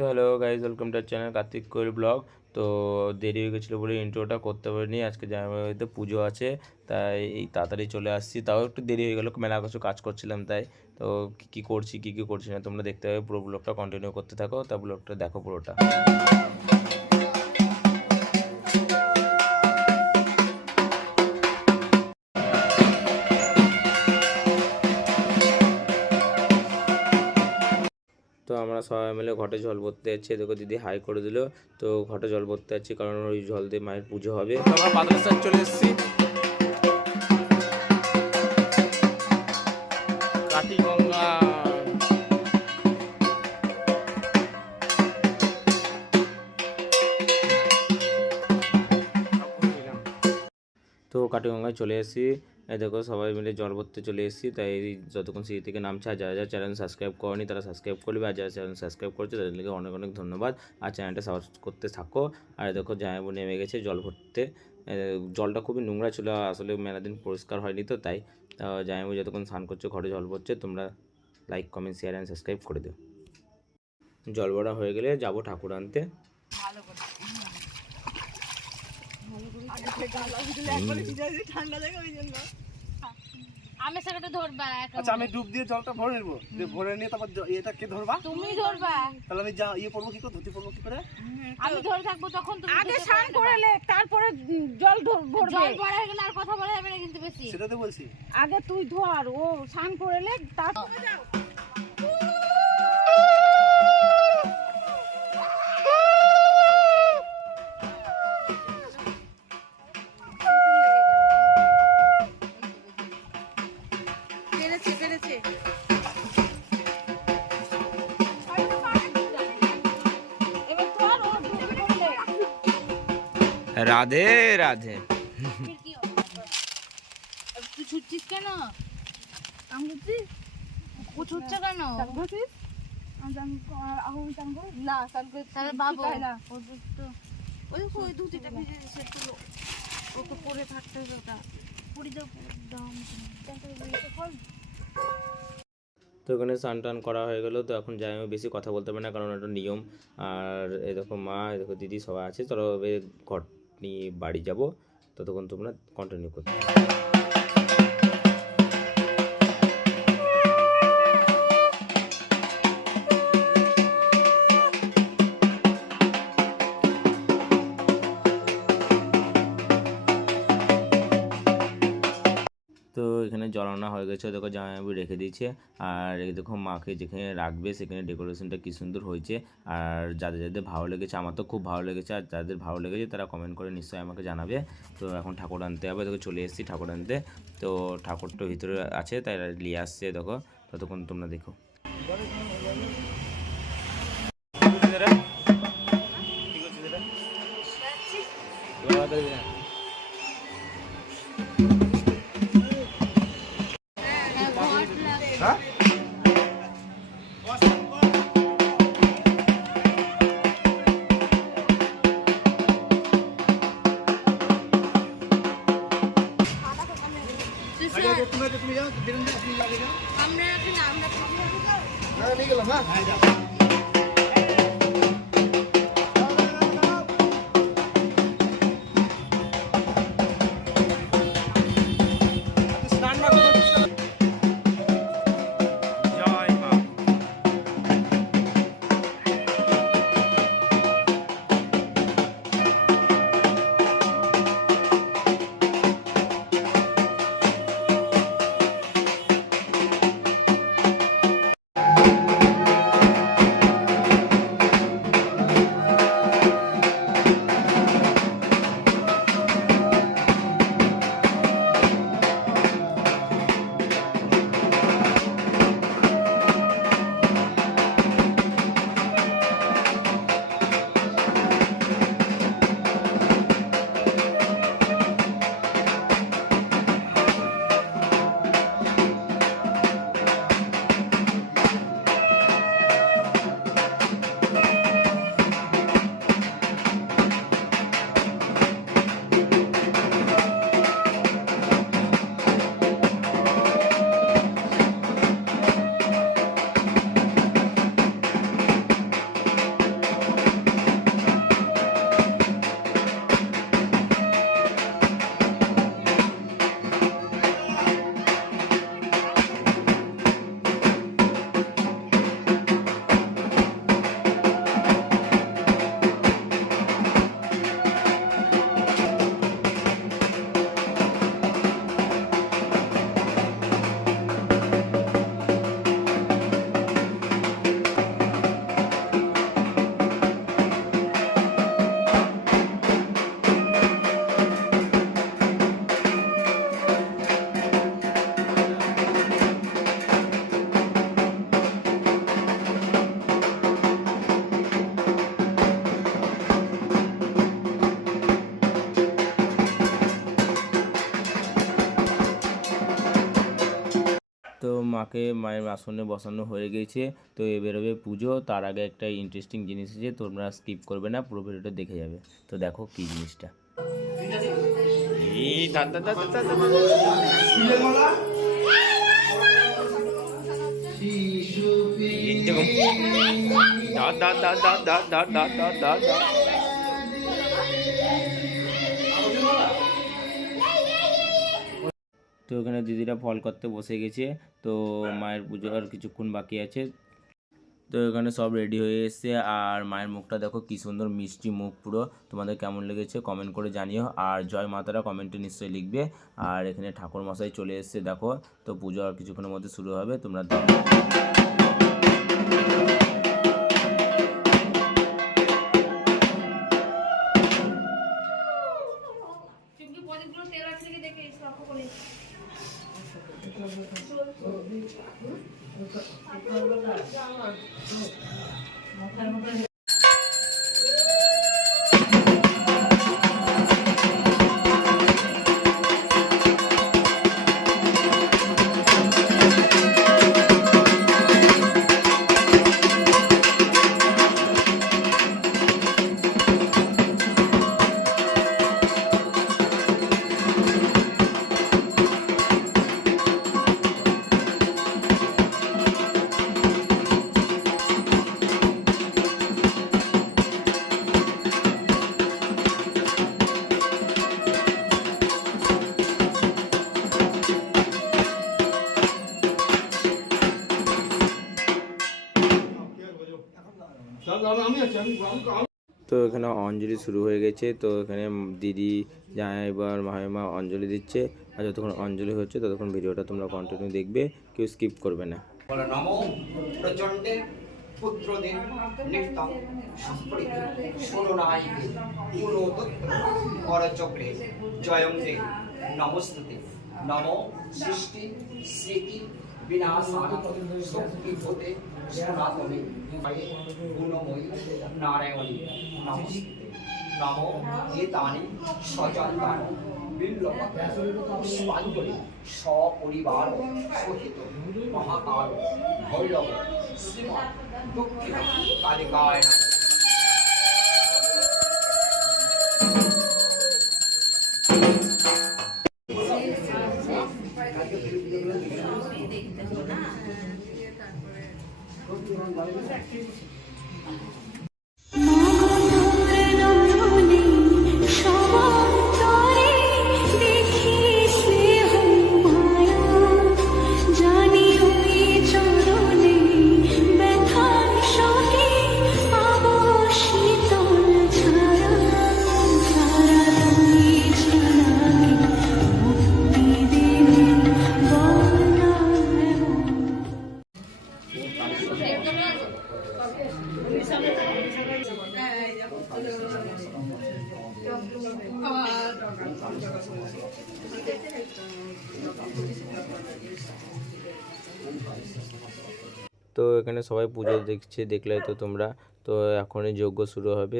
তো hello guys, welcome to channel Kartik Koyel blog. তো দেরি হয়ে গেছিলো বলে ইন্ট্রোটা করতে পারিনি। আজকে জানুয়ারিতে পুজো আছে, তাই এই তাড়াতাড়ি চলে আসছি। তাও একটু দেরি হয়ে গেলো, মেলা কিছু কাজ করছিলাম তাই। তো কী করছি কী করছি না তোমরা দেখতে হবে, পুরো ব্লগটা কন্টিনিউ করতে থাকো। তা ব্লগটা দেখো পুরোটা। তো আমরা সবাই মিলে ঘটে জল ভরতে যাচ্ছি। দেখো দিদি হাই করে দিল। তো ঘটে জল ভরতে যাচ্ছি, কারণ ওই জল দিয়ে মায়ের পুজো হবে। আমরা বাদলেশ্বর চলে এসেছি। কাটিগঙ্গা তো কাটিগঙ্গায় চলে এসেছি। এই দেখো সবাই মিলে জল ভরতে চলে এসেছি। তাই যতক্ষণ সিঁড়ি থেকে নামছে, আর যারা যারা চ্যানেল সাবস্ক্রাইব করেনি তারা সাবস্ক্রাইব করবে, আর যারা চ্যানেল সাবস্ক্রাইব করছে তাদের লিগে অনেক অনেক ধন্যবাদ। আর চ্যানেলটা সাবস্ক্রাইব করতে থাকো। আর দেখো জামাইবাবু নেমে গেছে জল ভরতে। জলটা খুবই নোংরা ছিল, আসলে মেলা দিন পরিষ্কার হয়নি, তো তাই জামাইবাবু যতক্ষণ স্নান করছে ঘরে জল ভরছে। তোমরা like, comment, share and subscribe করে দিও। জল ভরা হয়ে গেলে যাবো ঠাকুর আনতে। আমি ডুব দিয়ে জলটা ভরে নেবো, ভরে নিয়ে তারপর এটা কে ধরবা? তুমি ধরবা। তাহলে আমি ইয়ে পড়বো কি করে, ধুতি পড়বো কি করে? আমি ধরে থাকবো তখন তুমি আগে স্নান করে নে, তারপরে জল ভরবে। জল ভরা হয়ে গেলে আর কথা বলা যাবে না কিন্তু বেশি। সেটা তো বলছি। আগে তুই ধর, ও স্নান করে নে, তারপরে যাও। পেরেছে পেরেছে। এবার ধর, ও ডুবে পড়লে। রাধে রাধে। তুই ছুটছিস কেন? আমি বলছি, ও ছুটছে কেন? চান করছিস? আমি চান করি? না, চান করি। তাহলে বাবু না। ওই ধুতিটা ভিজে দিয়েছে, তুলো ওকে পরে থাকতে হবে। ওটা পরে যাও দাম। তো এখানে স্নান টান করা হয়ে গেলো। তো এখন যাই, আমি বেশি কথা বলতে পারি না, কারণ এটা নিয়ম। আর এ দেখো মা, এ দেখো দিদি সবাই আছে। চলো ঘর নিয়ে বাড়ি যাব, ততক্ষণ তোমরা কন্টিনিউ করতে। তো এখানে জল আনা হয়ে গেছে, দেখো জামাইবাবু রেখে দিয়েছে। আর এই দেখো মাকে যেখানে রাখবে সেখানে ডেকোরেশনটা কী সুন্দর হয়েছে। আর যাদের যাদের ভালো লেগেছে, আমার তো খুব ভালো লেগেছে, আর যাদের ভালো লেগেছে তারা কমেন্ট করে নিশ্চয়ই আমাকে জানাবে। তো এখন ঠাকুর আনতে হবে, দেখো চলে এসেছি ঠাকুর আনতে। তো ঠাকুরটা ভিতরে আছে, তাই নিয়ে আসছে, দেখো ততক্ষণ তোমরা দেখো। হ্যাঁ? তুমি যাও, তুমি লাগে যাও। আমরা নিয়ে গেলাম। হ্যাঁ। মাকে মায়ের আসনে বসানো হয়ে গেছে, তো এবার হবে পুজো। তার আগে একটা ইন্টারেস্টিং জিনিস আছে, তোমরা স্কিপ করবে না, পুরো ভিডিওটা দেখে যাবে। তো দেখো কি জিনিসটা। এই দা দা দা দা দা দা। এই দেখো। দা দা দা দা দা দা দা দা দা দা। তো এখানে দিদিরা ফল করতে বসে গেছে। তো মায়ের পুজো আর কিছুক্ষণ বাকি আছে। তো এখানে সব রেডি হয়ে এসছে, আর মায়ের মুখটা দেখো কি সুন্দর মিষ্টি মুখ পুরো। তোমাদের কেমন লেগেছে কমেন্ট করে জানিও, আর জয় মাতারা কমেন্টে নিশ্চয়ই লিখবে। আর এখানে ঠাকুর মশাই চলে এসছে দেখো। তো পুজো আর কিছুক্ষণের মধ্যে শুরু হবে, তোমরা দেখো। তো এখানে অঞ্জলি শুরু হয়ে গেছে। তো এখানে দিদি এবার মাহিমা অঞ্জলি দিচ্ছে, আর যতক্ষণ অঞ্জলি হচ্ছে ততক্ষণ ভিডিওটা তোমরা কন্টিনিউ দেখবে, কেউ স্কিপ করবে না। বলো নমো প্রচণ্ডে পুত্রদের নৃত্যং সম্প্রীতি সুরনায়িকে পুরোদত্ত করচক্রে জয়ং দে নমস্তুতে নমো সৃষ্টি স্মৃতি বিনাশানা শক্তিভূতে সনাতনে গুণময়ী নারায়ণী নমস্তুতে নমো এতানি সচন্দান পুষ্পাঞ্জলি সপরিবার সহিত মহাকাল ভৈরব শ্রীমৎ দক্ষিণ কালিকায় নমঃ। তো এখানে সবাই পুজো দেখছে, দেখলে তো তোমরা। তো এখনই যজ্ঞ শুরু হবে।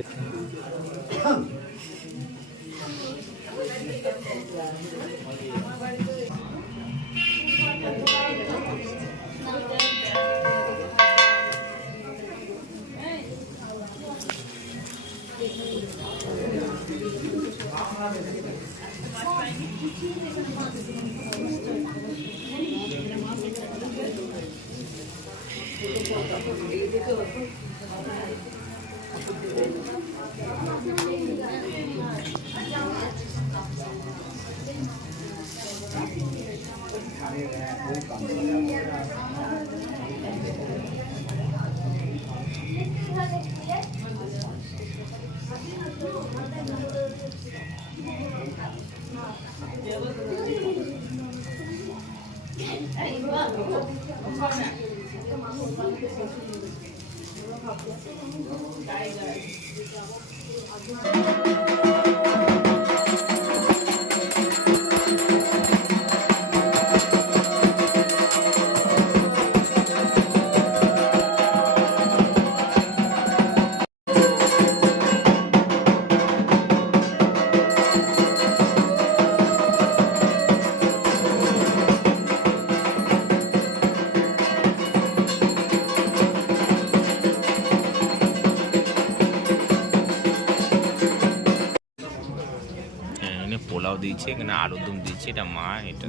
দিয়েছে, এখানে আলুর দম দিয়েছে, এটা মা, এটা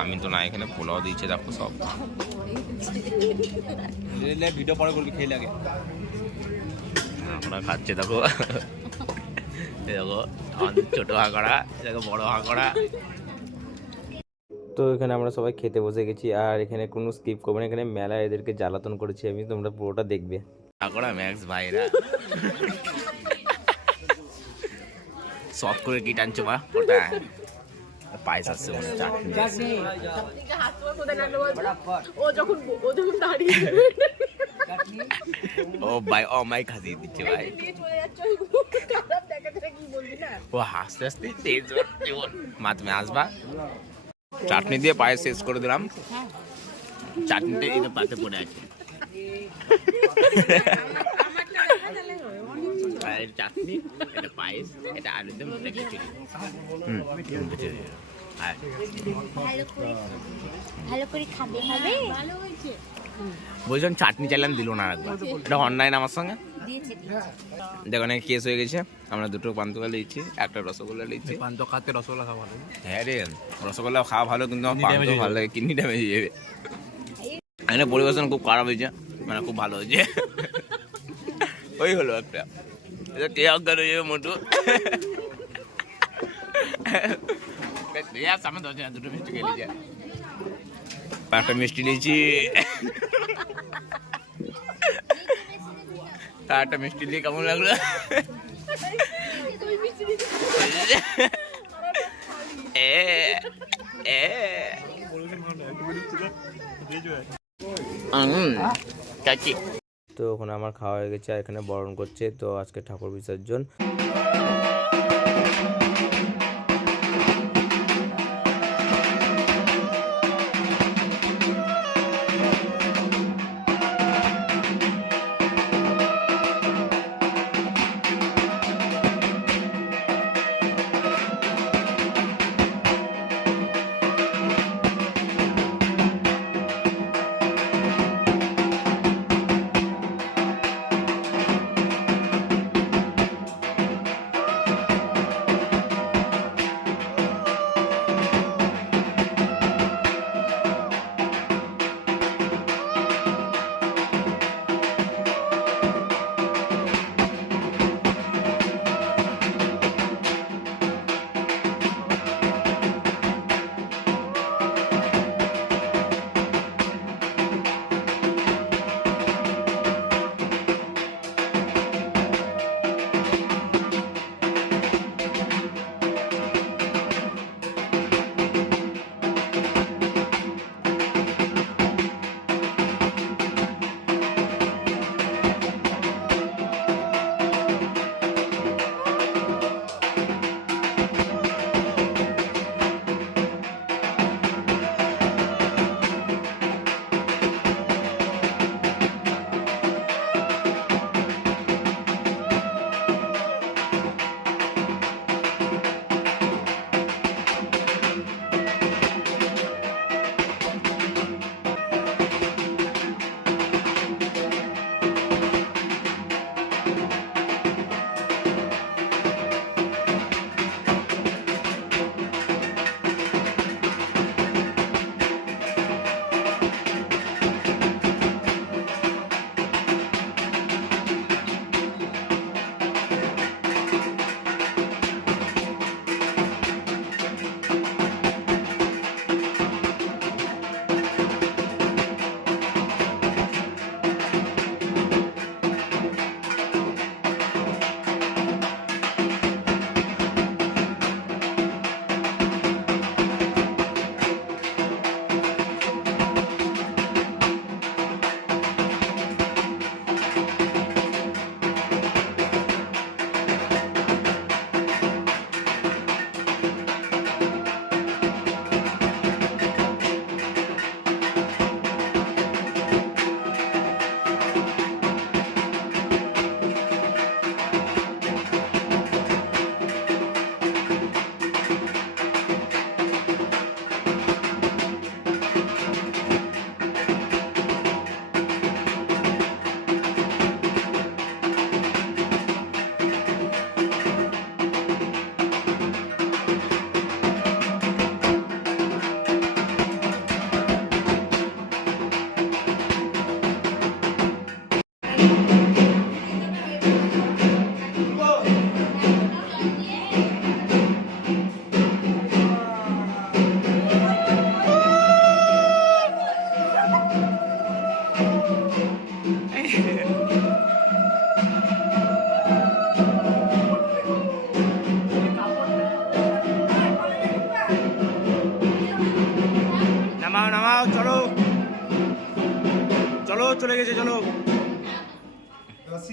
আমি তো না, এখানে পোলাও দিয়েছে, দেখো সব ভিডিও পরে করবি, খেয়ে লাগে। আমরা খাচ্ছে দেখো, দেখো আমাদের ছোট হাঁকড়া, দেখো বড় হাঁকড়া। তো এখানে আমরা সবাই খেতে বসে গেছি, আর এখানে কোনো স্কিপ করবো না, এখানে মেলা এদেরকে জ্বালাতন করেছি আমি, তোমরা পুরোটা দেখবে। হাঁকড়া ম্যাক্স ভাইরা সব করে কি টানছো বা ওটা পায়েস আসছে, চাটনি ও ভাই, ও মাই খাসি দিচ্ছে ভাই, ও হাসতে হাসতে মা তুমি আসবা। চাটনি দিয়ে পায়েস শেষ করে দিলাম, চাটনিটা এই পাতে পড়ে আছে, চাটনি, এটা পায়েস, এটা আলুর দম, এটা খিচুড়ি। ভালো করে খাবে হবে। বলছিলাম চাটনি চাইলাম, দিল না একবার, এটা অনলাইন আমার সঙ্গে দেখো, অনেক কেস হয়ে গেছে। আমরা দুটো পান্তুয়া নিয়েছি, একটা রসগোল্লা নিয়েছি। পান্ত খাতে রসগোল্লা খাওয়া ভালো। হ্যাঁ রে, রসগোল্লা খাওয়া ভালো, কিন্তু আমার পান্তুয়া ভালো লাগে, কিডনি ড্যামেজ হয়ে যাবে। এখানে পরিবেশন খুব খারাপ হয়েছে, মানে খুব ভালো হয়েছে, ওই হলো একটা, এটা কে অজ্ঞান হয়ে যাবে মোটু। সামনে দুটো মিষ্টি খেয়ে নিয়েছে, একটা মিষ্টি নিয়েছি, একটা মিষ্টি নিয়ে কেমন লাগলো? তো ওখানে আমার খাওয়া হয়ে গেছে, আর এখানে বরণ করছে, তো আজকে ঠাকুর বিসর্জন।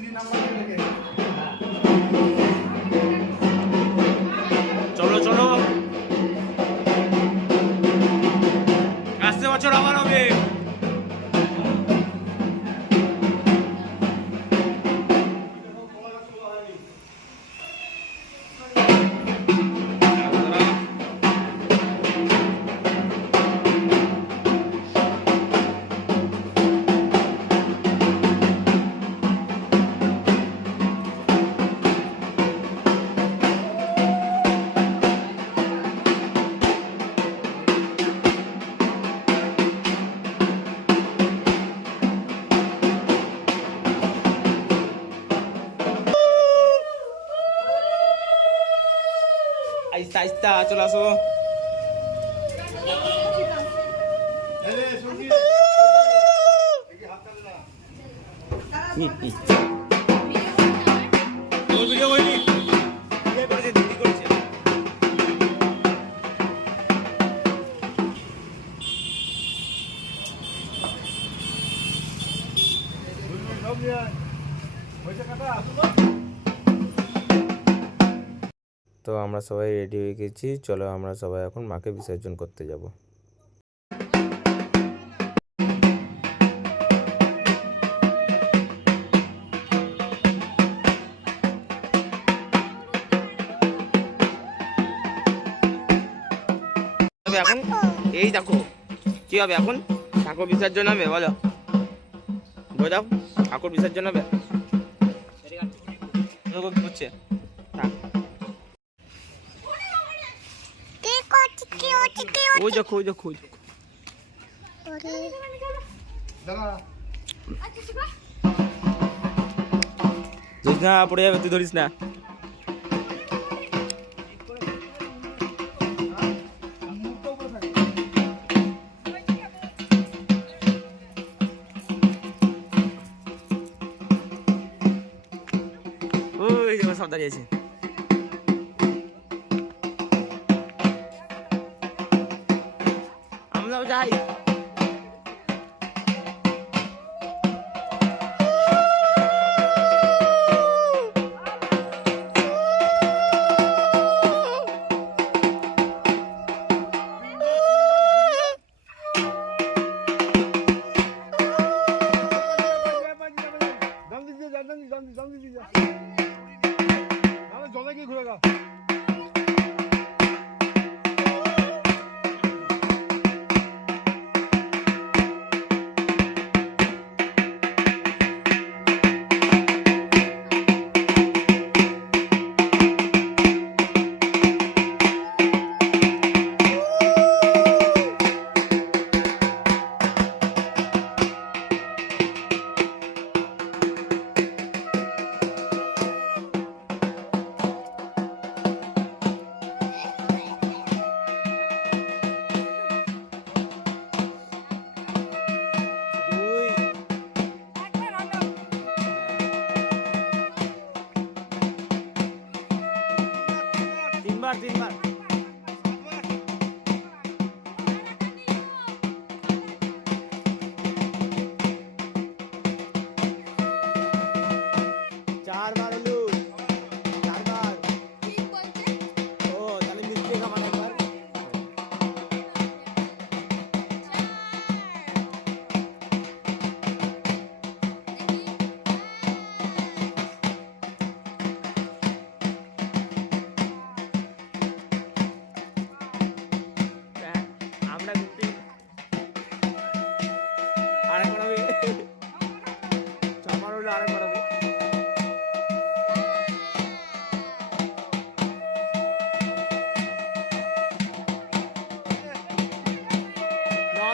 সিরি নাম্বার লেখে চলো চলো, আসছে বছর আবার হবে। আইস্তা আইস্তা চলে আসো। ভিডিও করিনি, ভিডিও করেছে, দিদি করেছে। সব নিয়ে আয় পয়সা কাটা তো আমরা সবাই রেডি হয়ে গেছি, চলো আমরা সবাই এখন মাকে বিসর্জন করতে যাব। এখন এই দেখো কি হবে, এখন ঠাকুর বিসর্জন হবে, বলো বোঝাও, ঠাকুর বিসর্জন হবে। কি করছে? ওই দেখো ওই দেখো ওই দেখো, দাদা ধরিস না, পড়ে যাবে, তুই ধরিস না। ওই দেখো সব দাঁড়িয়ে আছে। আমরাও যাই। জলে গিয়ে ঘুরে গা তিনবার তিনবার চারবার হলো, চারবার। ও তাহলে মিস্ত্রি খাবার একবার। আমরা কিন্তু আরেকবার হবে, চারবার হলো, আরেকবার হবে।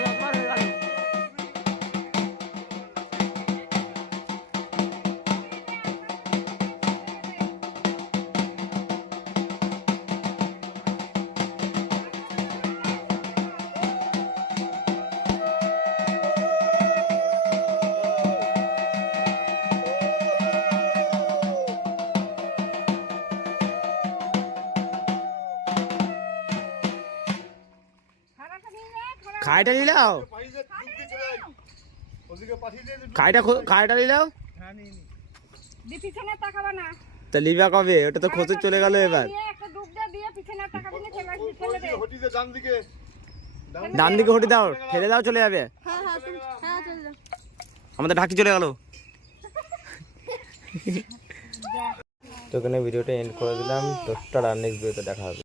একবার হয়ে গেল। খাইটা নিলাও, ওদিকে পাঠিয়ে দিয়ে খাইটা নিলাও। হ্যাঁ নিয়ে নি দিয়ে পিছনে তাকাবা না। তা লিবা কবে? ওটা তো খোঁজে চলে গেল এবার। দিয়ে একটা ডুব দিয়ে পিছনে তাকাবি না, ফেলে দে। ডান দিকে হটি দাও, ঠেলে দাও, চলে যাবে। হ্যাঁ হ্যাঁ হ্যাঁ চলে যাও। আমাদের ঢাকি চলে গেল। তো এখানে ভিডিওটা এন্ড করে দিলাম। তো টাটা, নেক্সট ভিডিওতে দেখা হবে।